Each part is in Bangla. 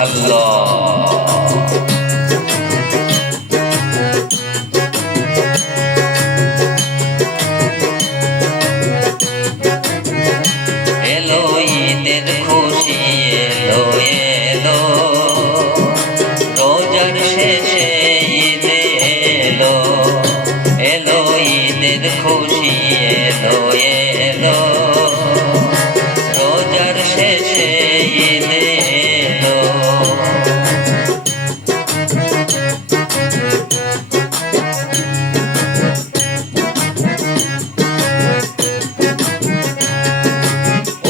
এলো ঈদের খুশি এলো এলো, রোজার শেষে ঈদ এলো, এলো ঈদের খুশি এলো এলো, রোজার শেষে ঈদ এলো।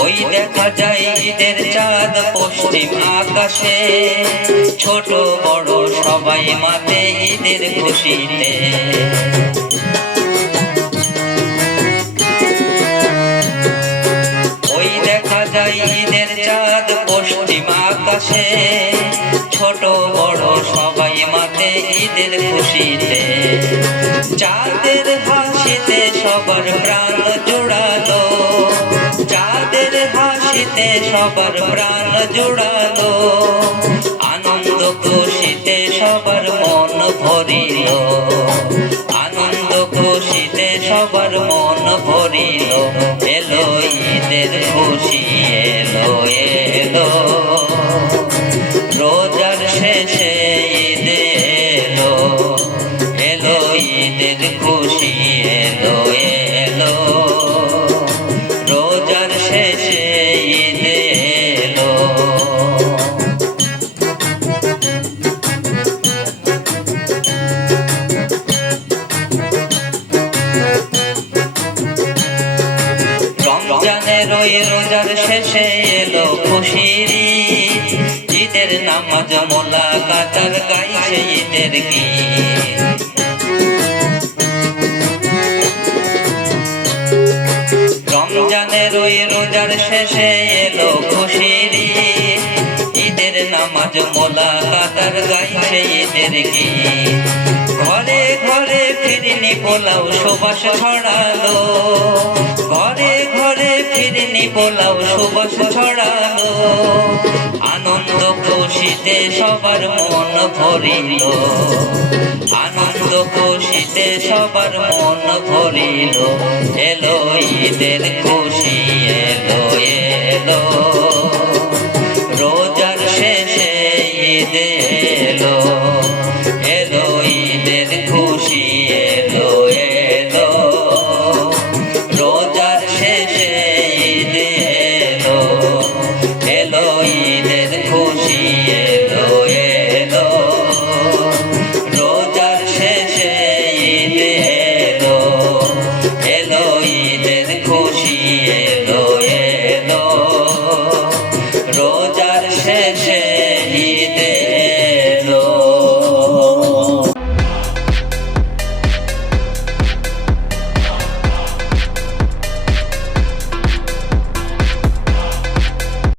ওই দেখা যায় ঈদের চাঁদ পশ্চিম আকাশে, ছোট বড় সবাই মাতে ঈদের খুশিতে। ওই দেখা যায় ঈদের চাঁদ পশ্চিম আকাশে, ছোট বড় সবাই মাতে ঈদের খুশিতে। চাঁদের হাসিতে সবার প্রাণ জোড়ালো, চাঁদের হাসিতে সবার প্রাণ জোড়ালো, আনন্দ খুশিতে সবার মন ভরিল, আনন্দ খুশিতে সবার মন ভরিল। এলো ঈদের খুশি এলো এলো, রোজার শেষে ঈদ এলো, এলো ঈদের খুশি এলো এলো, রোজার শেষে ঈদ এলো। রমজানের ওই রোজার শেষে এলো খুশির ঈদ, ঈদের নামাজ মোলাকাত আর গাইছে ঈদের গীত। রমজানের ওই রোজার শেষে এলো খুশির ঈদ, ঈদের নামাজ মোলাকাত আর গাইছে ঈদের গীত। ঘরে ঘরে ফিরনি পোলাও সুবাস ছড়ালো, ঘরে ঘরে ফিরনি পোলাও সুবাস ছড়ালো, আনন্দ খুশিতে সবার মন ভরিল, আনন্দ খুশিতে সবার মন ভরিল। এলো ঈদের খুশি এলো এলো, রোজার শেষে ঈদ এলো।